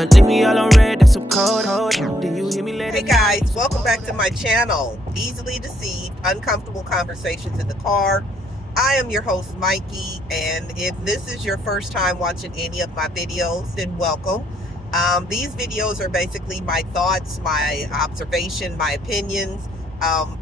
Leave me all on red, that's some cold. Then you hear me later. Hey guys, welcome back to my channel, Easily Deceived, Uncomfortable Conversations in the Car. I am your host, Mikey, and if this is your first time watching any of my videos, then welcome. These videos are basically my thoughts, my observation, my opinions,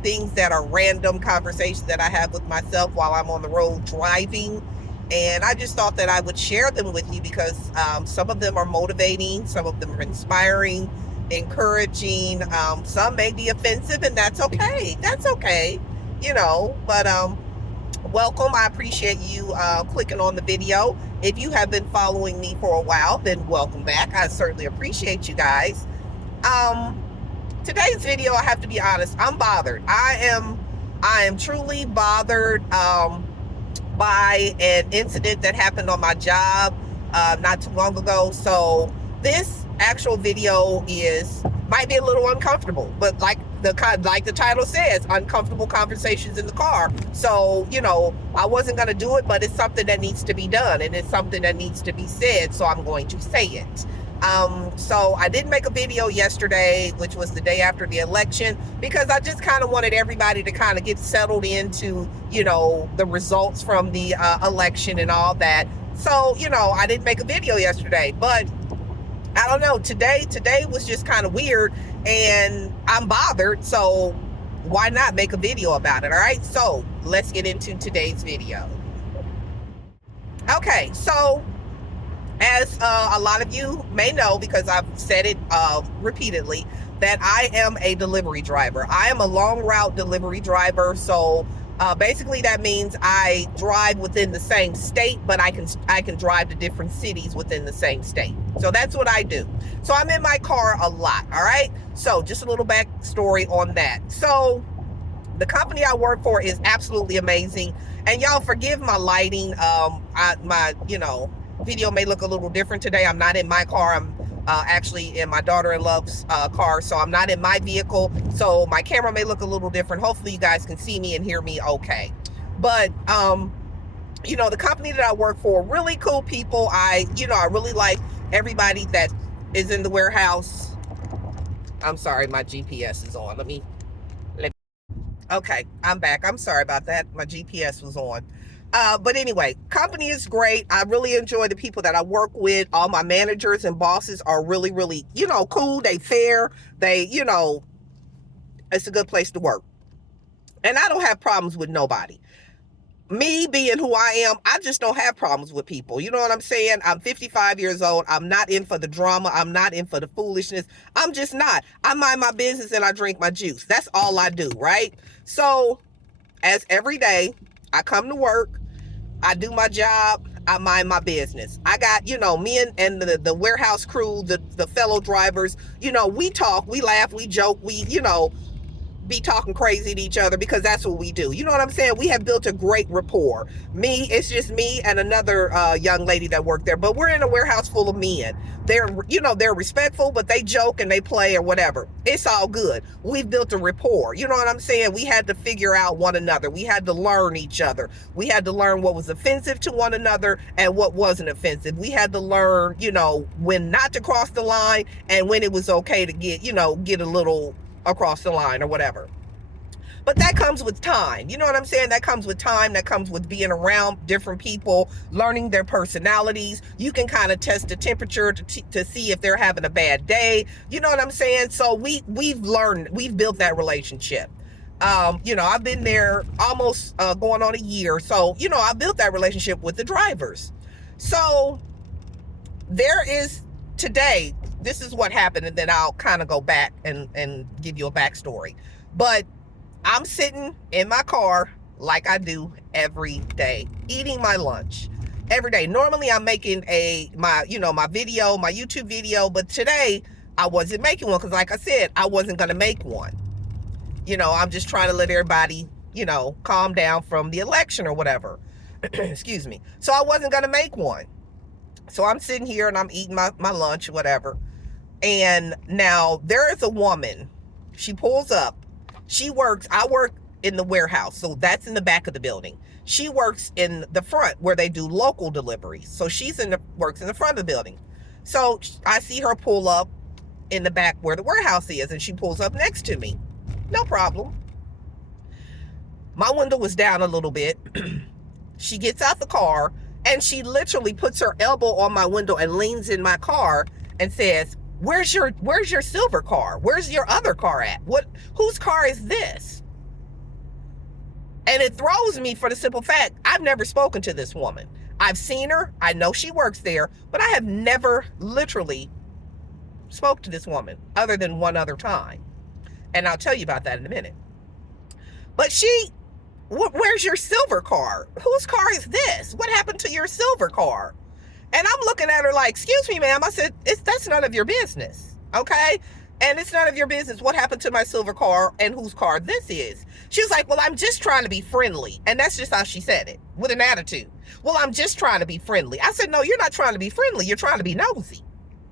things that are random conversations that I have with myself while I'm on the road driving. And I just thought that I would share them with you because some of them are motivating, some of them are inspiring, encouraging, some may be offensive, and that's okay. That's okay, but welcome. I appreciate you clicking on the video. If you have been following me for a while, then welcome back. I certainly appreciate you guys. Today's video, I have to be honest, I'm bothered. I am truly bothered by an incident that happened on my job not too long ago. So this actual video might be a little uncomfortable, but like the title says, uncomfortable conversations in the car. So I wasn't going to do it, but it's something that needs to be done, and it's something that needs to be said, so I'm going to say it. So I didn't make a video yesterday, which was the day after the election, because I just kind of wanted everybody to kind of get settled into, the results from the election and all that. So, I didn't make a video yesterday, but I don't know. Today was just kind of weird, and I'm bothered. So why not make a video about it? All right. So let's get into today's video. Okay. So as a lot of you may know, because I've said it repeatedly, that I am a delivery driver. I am a long route delivery driver. So basically that means I drive within the same state, but I can drive to different cities within the same state. So that's what I do. So I'm in my car a lot. All right. So just a little backstory on that. So the company I work for is absolutely amazing. And y'all forgive my lighting. Video may look a little different today. I'm not in my car. I'm actually in my daughter-in-law's car, so I'm not in my vehicle. So my camera may look a little different. Hopefully you guys can see me and hear me okay. But the company that I work for, really cool people. I really like everybody that is in the warehouse. I'm sorry, my GPS is on. Let me. Okay, I'm back. I'm sorry about that. My GPS was on. But anyway, company is great. I really enjoy the people that I work with. All my managers and bosses are really, really, cool. They fair. They, it's a good place to work. And I don't have problems with nobody. Me being who I am, I just don't have problems with people. You know what I'm saying? I'm 55 years old. I'm not in for the drama. I'm not in for the foolishness. I'm just not. I mind my business and I drink my juice. That's all I do, right? So as every day I come to work, I do my job, I mind my business. I got, me and the warehouse crew, the fellow drivers, we talk, we laugh, we joke, we, be talking crazy to each other because that's what we do. You know what I'm saying? We have built a great rapport. It's just me and another young lady that worked there, but we're in a warehouse full of men. They're respectful, but they joke and they play or whatever. It's all good. We've built a rapport. You know what I'm saying? We had to figure out one another. We had to learn each other. We had to learn what was offensive to one another and what wasn't offensive. We had to learn, when not to cross the line and when it was okay to get a little across the line or whatever. But that comes with time. You know what I'm saying? That comes with time. That comes with being around different people, learning their personalities. You can kind of test the temperature to see if they're having a bad day. You know what I'm saying? So we've built that relationship. I've been there almost going on a year. So, I built that relationship with the drivers. So today, this is what happened, and then I'll kind of go back and give you a backstory. But I'm sitting in my car like I do every day, eating my lunch every day. Normally I'm making my YouTube video, but today I wasn't making one because, like I said, I wasn't going to make one. I'm just trying to let everybody, calm down from the election or whatever. Excuse me. So I wasn't going to make one. So I'm sitting here and I'm eating my lunch, whatever. And now there is a woman. She pulls up. I work in the warehouse. So that's in the back of the building. She works in the front where they do local deliveries. So works in the front of the building. So I see her pull up in the back where the warehouse is, and she pulls up next to me. No problem. My window was down a little bit. She gets out the car, and she literally puts her elbow on my window and leans in my car and says, where's your silver car? Where's your other car at? Whose car is this? And it throws me for the simple fact, I've never spoken to this woman. I've seen her. I know she works there, but I have never literally spoke to this woman other than one other time. And I'll tell you about that in a minute. But where's your silver car? Whose car is this? What happened to your silver car? And I'm looking at her like, excuse me, ma'am. I said, that's none of your business, okay? And it's none of your business what happened to my silver car and whose car this is. She was like, well, I'm just trying to be friendly. And that's just how she said it, with an attitude. Well, I'm just trying to be friendly. I said, no, you're not trying to be friendly. You're trying to be nosy.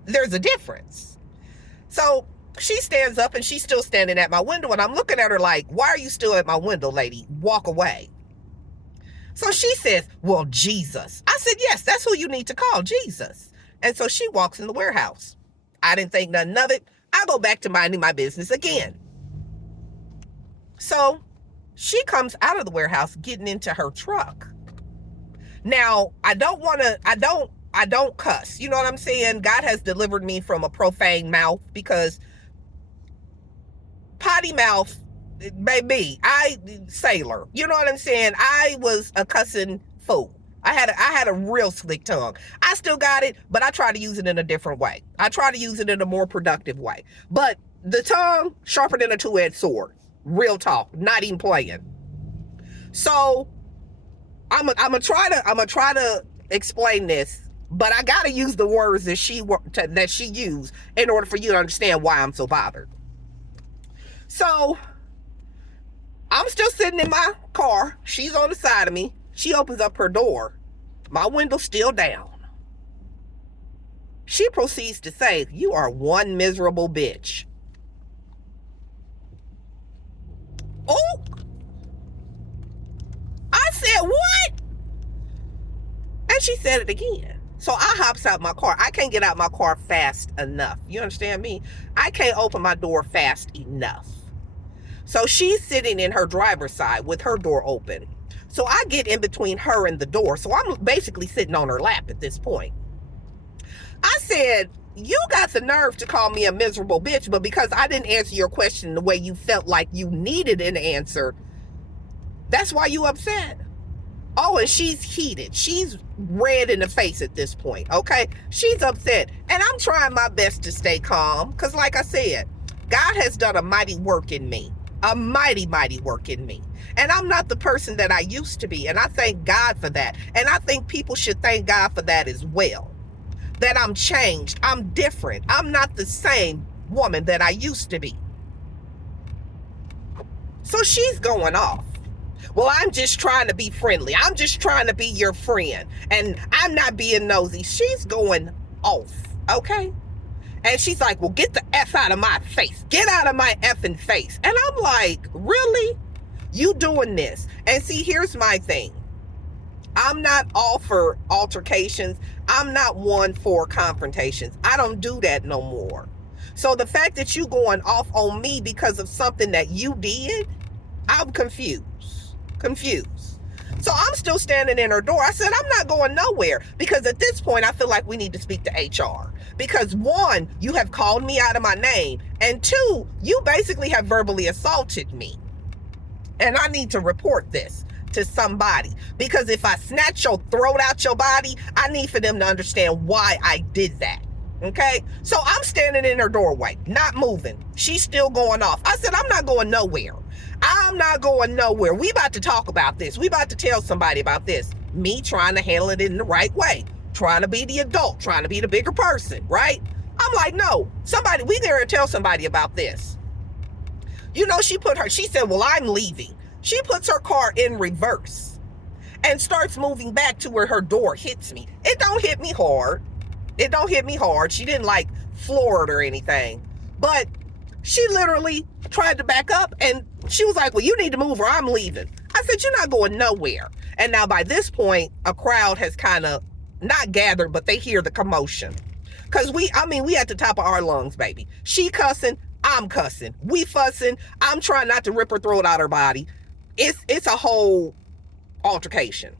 There's a difference. So she stands up, and she's still standing at my window, and I'm looking at her like, why are you still at my window, lady? Walk away. So she says, well, Jesus. I said, yes, that's who you need to call, Jesus. And so she walks in the warehouse. I didn't think nothing of it. I go back to minding my business again. So she comes out of the warehouse getting into her truck. Now, I don't cuss. You know what I'm saying? God has delivered me from a profane mouth, because potty mouth, baby, sailor. You know what I'm saying? I was a cussing fool. I had a real slick tongue. I still got it, but I try to use it in a different way. I try to use it in a more productive way. But the tongue, sharper than a two-edged sword. Real talk, not even playing. So I'm gonna try to explain this, but I gotta use the words that she used in order for you to understand why I'm so bothered. So I'm still sitting in my car. She's on the side of me. She opens up her door. My window's still down. She proceeds to say, you are one miserable bitch. Oh! I said, what? And she said it again. So I hops out my car. I can't get out my car fast enough. You understand me? I can't open my door fast enough. So she's sitting in her driver's side with her door open. So I get in between her and the door. So I'm basically sitting on her lap at this point. I said, you got the nerve to call me a miserable bitch, but because I didn't answer your question the way you felt like you needed an answer, that's why you upset. Oh, and she's heated. She's red in the face at this point, okay? She's upset. And I'm trying my best to stay calm, because like I said, God has done a mighty work in me. A mighty, mighty work in me. And I'm not the person that I used to be. And I thank God for that. And I think people should thank God for that as well. That I'm changed. I'm different. I'm not the same woman that I used to be. So she's going off. Well, I'm just trying to be friendly. I'm just trying to be your friend. And I'm not being nosy. She's going off. Okay? And she's like, well, get the F out of my face. Get out of my effing face. And I'm like, really? You doing this? And see, here's my thing. I'm not all for altercations. I'm not one for confrontations. I don't do that no more. So the fact that you going off on me because of something that you did, I'm confused. So I'm still standing in her door. I said, I'm not going nowhere, because at this point, I feel like we need to speak to HR. Because one, you have called me out of my name. And two, you basically have verbally assaulted me. And I need to report this to somebody. Because if I snatch your throat out your body, I need for them to understand why I did that. Okay? So I'm standing in her doorway, not moving. She's still going off. I said, I'm not going nowhere. I'm not going nowhere. We about to talk about this. We about to tell somebody about this. Me trying to handle it in the right way. Trying to be the adult. Trying to be the bigger person, right? I'm like, no. We there to tell somebody about this. You know, she said, well, I'm leaving. She puts her car in reverse and starts moving back to where her door hits me. It don't hit me hard. She didn't like floor it or anything. But she literally tried to back up, and she was like, well, you need to move or I'm leaving. I said, you're not going nowhere. And now by this point, a crowd has kind of not gathered, but they hear the commotion. Cause we at the top of our lungs, baby. She cussing, I'm cussing. We fussing. I'm trying not to rip her throat out her body. It's a whole altercation.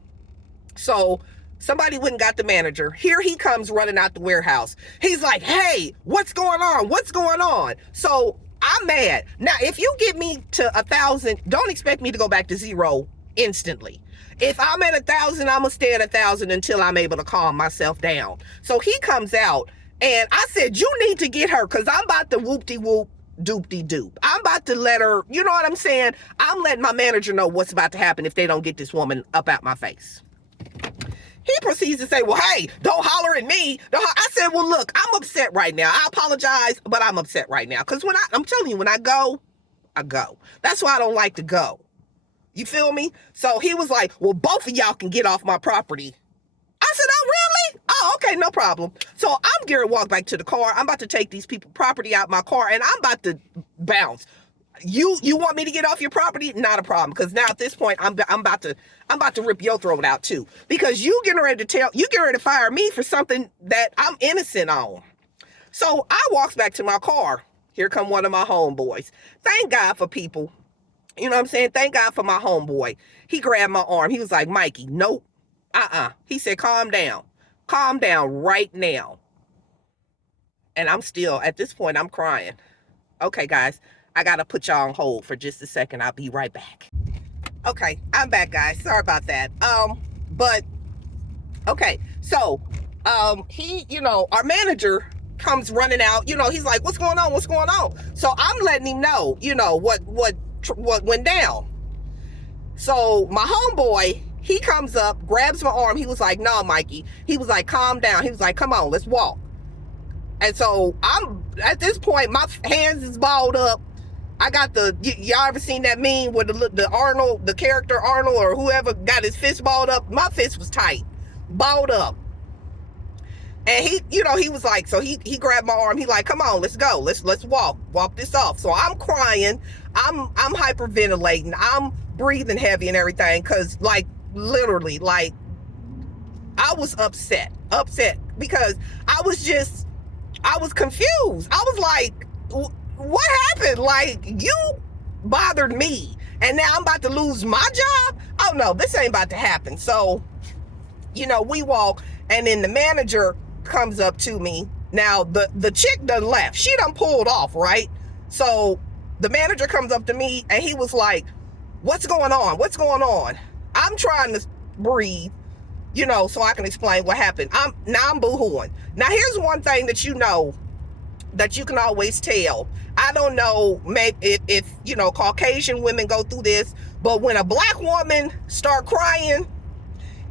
So somebody went and got the manager. Here he comes running out the warehouse. He's like, hey, what's going on? What's going on? So I'm mad. Now, if you get me to 1,000, don't expect me to go back to 0 instantly. If I'm at 1,000, I'm gonna stay at 1,000 until I'm able to calm myself down. So he comes out and I said, you need to get her because I'm about to whoop-de-whoop, doop-de-doop. I'm about to let her, you know what I'm saying? I'm letting my manager know what's about to happen if they don't get this woman up out my face. He proceeds to say, well, hey, don't holler at me. I said, well, look, I'm upset right now. I apologize, but I'm upset right now. Because I'm telling you, when I go, I go. That's why I don't like to go. You feel me? So he was like, well, both of y'all can get off my property. I said, oh, really? Oh, okay, no problem. So I'm getting walk back to the car. I'm about to take these people property out my car, and I'm about to bounce. You want me to get off your property? Not a problem. Because now at this point, I'm about to rip your throat out too. Because you getting ready to fire me for something that I'm innocent on. So I walks back to my car. Here come one of my homeboys. Thank God for people. You know what I'm saying? Thank God for my homeboy. He grabbed my arm. He was like, Mikey, nope. He said, calm down. Calm down right now. And I'm still, at this point, I'm crying. Okay, guys. I gotta put y'all on hold for just a second. I'll be right back. Okay, I'm back, guys. Sorry about that. But okay, so he, our manager comes running out. He's like, "What's going on? What's going on?" So I'm letting him know, what went down. So my homeboy, he comes up, grabs my arm. He was like, "No, Mikey." He was like, "Calm down." He was like, "Come on, let's walk." And so I'm at this point, my hands is balled up. I got y'all ever seen that meme where the Arnold, the character Arnold or whoever got his fist balled up? My fist was tight, balled up. And he was like, so he grabbed my arm. He like, come on, let's go. Let's walk this off. So I'm crying. I'm hyperventilating. I'm breathing heavy and everything. Cause like literally, like I was upset because I was confused. I was like, what happened? Like, you bothered me and now I'm about to lose my job? Oh no, this ain't about to happen. So, we walk and then the manager comes up to me. Now the chick done left. She done pulled off, right? So the manager comes up to me and he was like, what's going on? What's going on? I'm trying to breathe, so I can explain what happened. I'm boo-hooing. Now here's one thing that that you can always tell. I don't know maybe if Caucasian women go through this, but when a black woman start crying,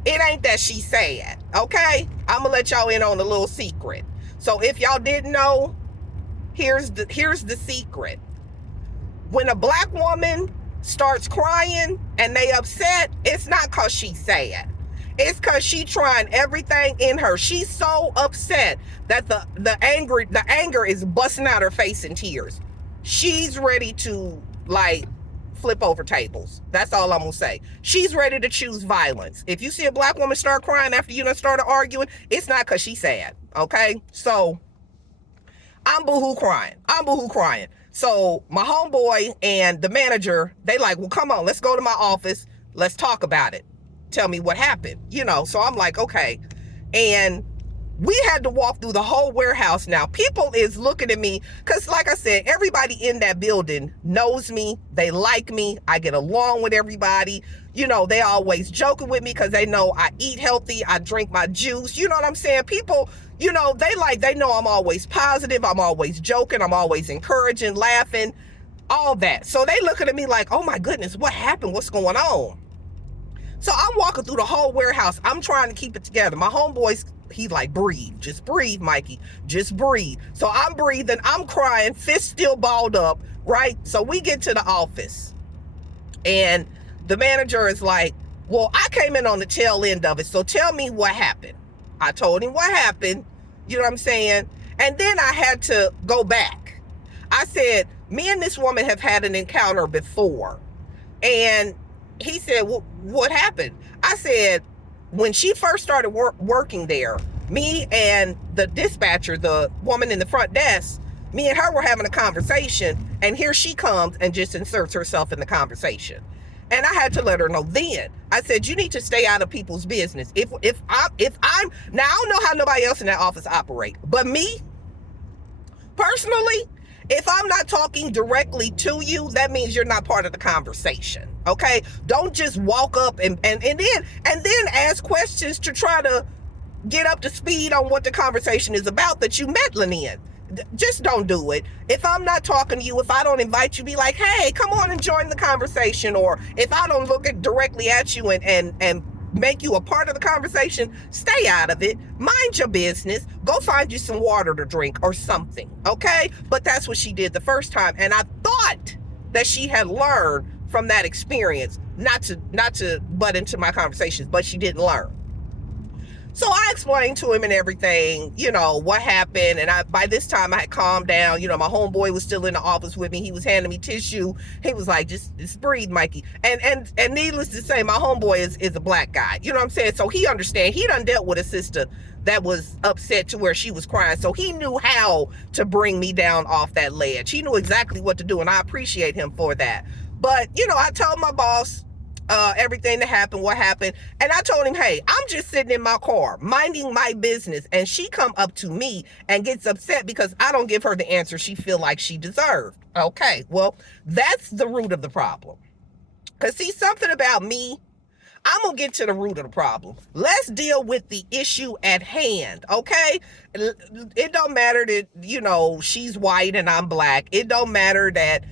it ain't that she's sad, okay? I'm gonna let y'all in on a little secret. So if y'all didn't know, here's the secret. When a black woman starts crying and they upset, it's not cause she's sad. It's cause she trying everything in her. She's so upset that the anger is busting out her face in tears. She's ready to flip over tables. That's all I'm gonna say. She's ready to choose violence. If you see a black woman start crying after you done started arguing, it's not cause she's sad. Okay? So I'm boohoo crying. So my homeboy and the manager, they like, well, come on, let's go to my office. Let's talk about it. Tell me what happened, so I'm like, okay. And we had to walk through the whole warehouse. Now people is looking at me because like I said, everybody in that building knows me. They like me. I get along with everybody. They always joking with me because they know I eat healthy. I drink my juice. You know what I'm saying? People, they know I'm always positive. I'm always joking. I'm always encouraging, laughing, all that. So they looking at me like, oh my goodness, what happened? What's going on? So I'm walking through the whole warehouse. I'm trying to keep it together. My homeboys, he like, breathe. Just breathe, Mikey. Just breathe. So I'm breathing. I'm crying. Fist still balled up, right? So we get to the office. And the manager is like, well, I came in on the tail end of it. So tell me what happened. I told him what happened. You know what I'm saying? And then I had to go back. I said, me and this woman have had an encounter before. And he said, well, what happened? I said, when she first started working there, Me and the dispatcher, the woman in the front desk, me and her were having a conversation, and here she comes and just inserts herself in the conversation. And I had to let her know then. I said, you need to stay out of people's business. If I'm now, I don't know how nobody else in that office operate, but me personally, if I'm not talking directly to you, that means you're not part of the conversation. Okay? Don't just walk up and then ask questions to try to get up to speed on what the conversation is about that you meddling in. Just don't do it. If I'm not talking to you, if I don't invite you, be like, hey, come on and join the conversation. Or if I don't look directly at you and make you a part of the conversation, stay out of it. Mind your business. Go find you some water to drink or something. Okay? But that's what she did the first time. And I thought that she had learned from that experience not to butt into my conversations, but she didn't learn. So I explained to him and everything, what happened. And by this time I had calmed down. My homeboy was still in the office with me. He was handing me tissue. He was like, just breathe, Mikey. And needless to say, my homeboy is a black guy. You know what I'm saying? So he understands. He done dealt with a sister that was upset to where she was crying. So he knew how to bring me down off that ledge. He knew exactly what to do. And I appreciate him for that. But, I told my boss, everything that happened, what happened. And I told him, hey, I'm just sitting in my car, minding my business. And she come up to me and gets upset because I don't give her the answer she feel like she deserved. Okay, well, that's the root of the problem. Because see, something about me, I'm going to get to the root of the problem. Let's deal with the issue at hand, okay? It don't matter that, she's white and I'm black. It don't matter that,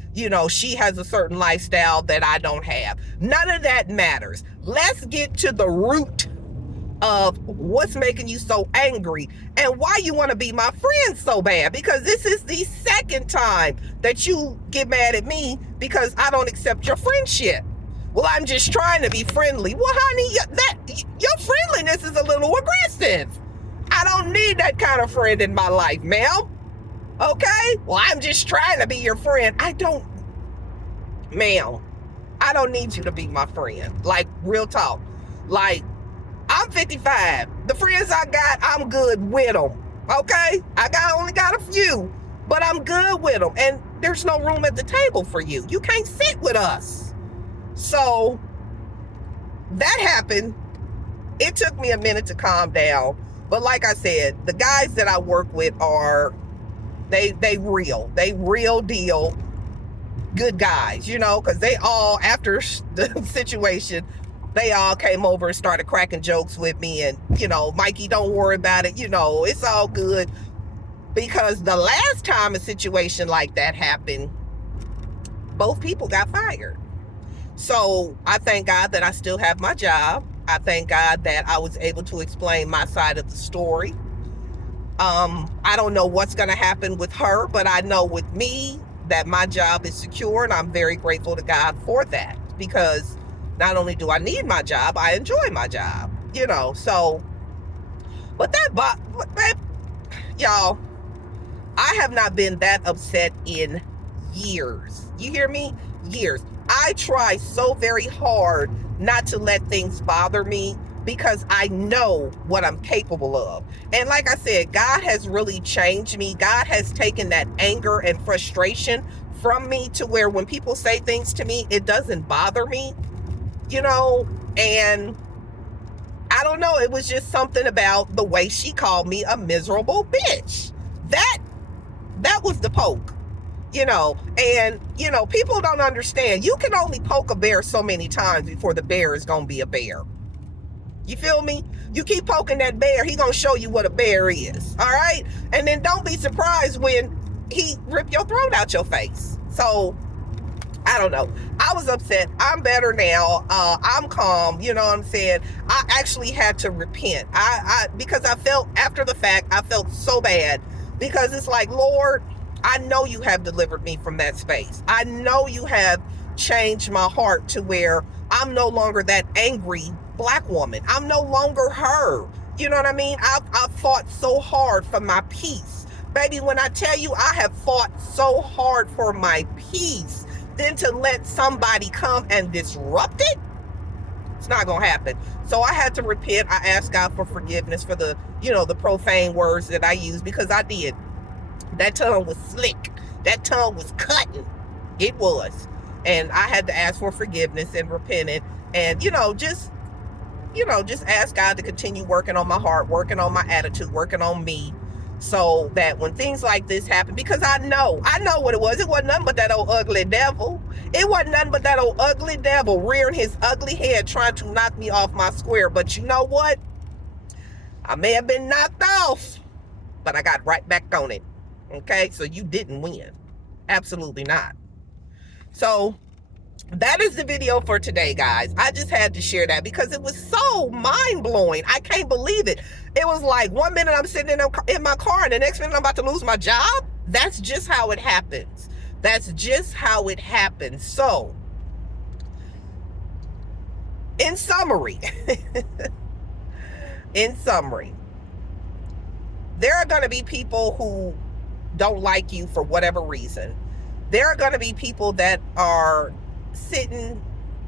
she has a certain lifestyle that I don't have. None of that matters. Let's get to the root of what's making you so angry and why you want to be my friend so bad. Because this is the second time that you get mad at me because I don't accept your friendship. Well, I'm just trying to be friendly. Well, honey, your friendliness is a little aggressive. I don't need that kind of friend in my life, ma'am. Okay? Well, I'm just trying to be your friend. Ma'am, I don't need you to be my friend. Like, real talk. Like, I'm 55. The friends I got, I'm good with them. Okay? Only got a few, but I'm good with them. And there's no room at the table for you. You can't sit with us. So that happened. It took me a minute to calm down. But like I said, the guys that I work with they real deal good guys, because they all, after the situation, they all came over and started cracking jokes with me. And, Mikey, don't worry about it. It's all good. Because the last time a situation like that happened, both people got fired. So I thank God that I still have my job. I thank God that I was able to explain my side of the story. I don't know what's going to happen with her, but I know with me that my job is secure, and I'm very grateful to God for that, because not only do I need my job, I enjoy my job, so, but y'all, I have not been that upset in years. You hear me? Years. I try so very hard not to let things bother me because I know what I'm capable of. And like I said, God has really changed me. God has taken that anger and frustration from me to where when people say things to me, it doesn't bother me, and I don't know. It was just something about the way she called me a miserable bitch. That was the poke. And people don't understand. You can only poke a bear so many times before the bear is going to be a bear. You feel me? You keep poking that bear, he going to show you what a bear is. All right? And then don't be surprised when he rip your throat out your face. So, I don't know. I was upset. I'm better now. I'm calm. You know what I'm saying? I actually had to repent. Because I felt, after the fact, I felt so bad. Because it's like, Lord, I know you have delivered me from that space. I know you have changed my heart to where I'm no longer that angry black woman. I'm no longer her. You know what I mean? I've fought so hard for my peace. Baby, when I tell you I have fought so hard for my peace, then to let somebody come and disrupt it, It's not gonna happen. So I had to repent. I asked God for forgiveness for the, the profane words that I used, because I did. That tongue was slick. That tongue was cutting. It was. And I had to ask for forgiveness and repented, and just ask God to continue working on my heart, working on my attitude, working on me, so that when things like this happen, because I know what it was. It wasn't nothing but that old ugly devil. It wasn't nothing but that old ugly devil rearing his ugly head trying to knock me off my square. But you know what? I may have been knocked off, but I got right back on it. Okay? So you didn't win. Absolutely not. So that is the video for today, guys. I just had to share that because it was so mind-blowing. I can't believe it. It was like 1 minute I'm sitting in my car and the next minute I'm about to lose my job. That's just how it happens. That's just how it happens. So, in summary, there are going to be people who don't like you for whatever reason. There are going to be people that are sitting,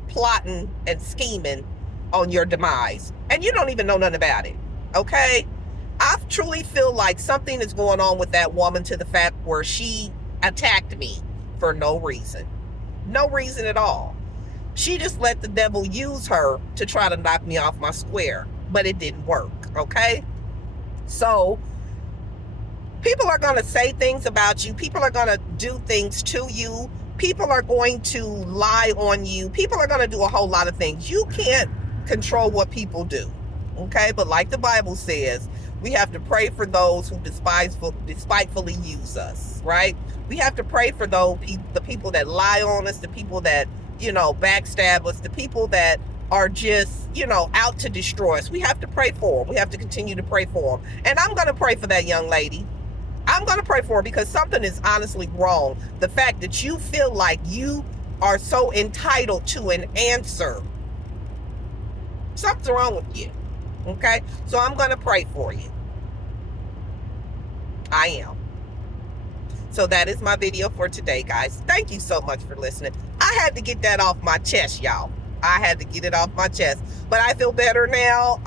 plotting, and scheming on your demise, and you don't even know nothing about it. Okay? I truly feel like something is going on with that woman, to the fact where she attacked me for no reason. No reason at all. She just let the devil use her to try to knock me off my square, but it didn't work. Okay? So people are going to say things about you. People are going to do things to you. People are going to lie on you. People are going to do a whole lot of things. You can't control what people do. Okay? But like the Bible says, we have to pray for those who despitefully use us, right? We have to pray for the people that lie on us, the people that, backstab us, the people that are just, out to destroy us. We have to pray for them. We have to continue to pray for them. And I'm going to pray for that young lady. I'm going to pray for her, because something is honestly wrong. The fact that you feel like you are so entitled to an answer. Something's wrong with you. Okay? So I'm going to pray for you. I am. So that is my video for today, guys. Thank you so much for listening. I had to get that off my chest, y'all. I had to get it off my chest. But I feel better now.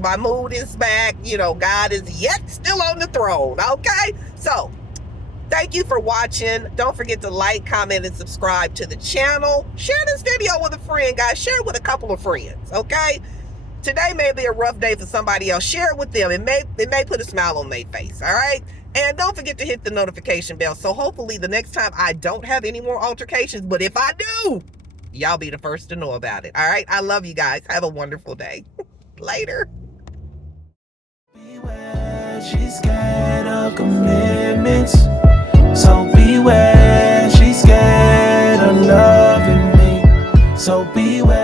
My mood is back. God is yet still on the throne. Okay? So, thank you for watching. Don't forget to like, comment, and subscribe to the channel. Share this video with a friend, guys. Share it with a couple of friends. Okay? Today may be a rough day for somebody else. Share it with them. It may put a smile on their face. All right? And don't forget to hit the notification bell. So hopefully the next time I don't have any more altercations. But if I do, y'all be the first to know about it. All right? I love you guys. Have a wonderful day. Later. Beware, she's scared of commitments. So beware, she's scared of loving me. So beware.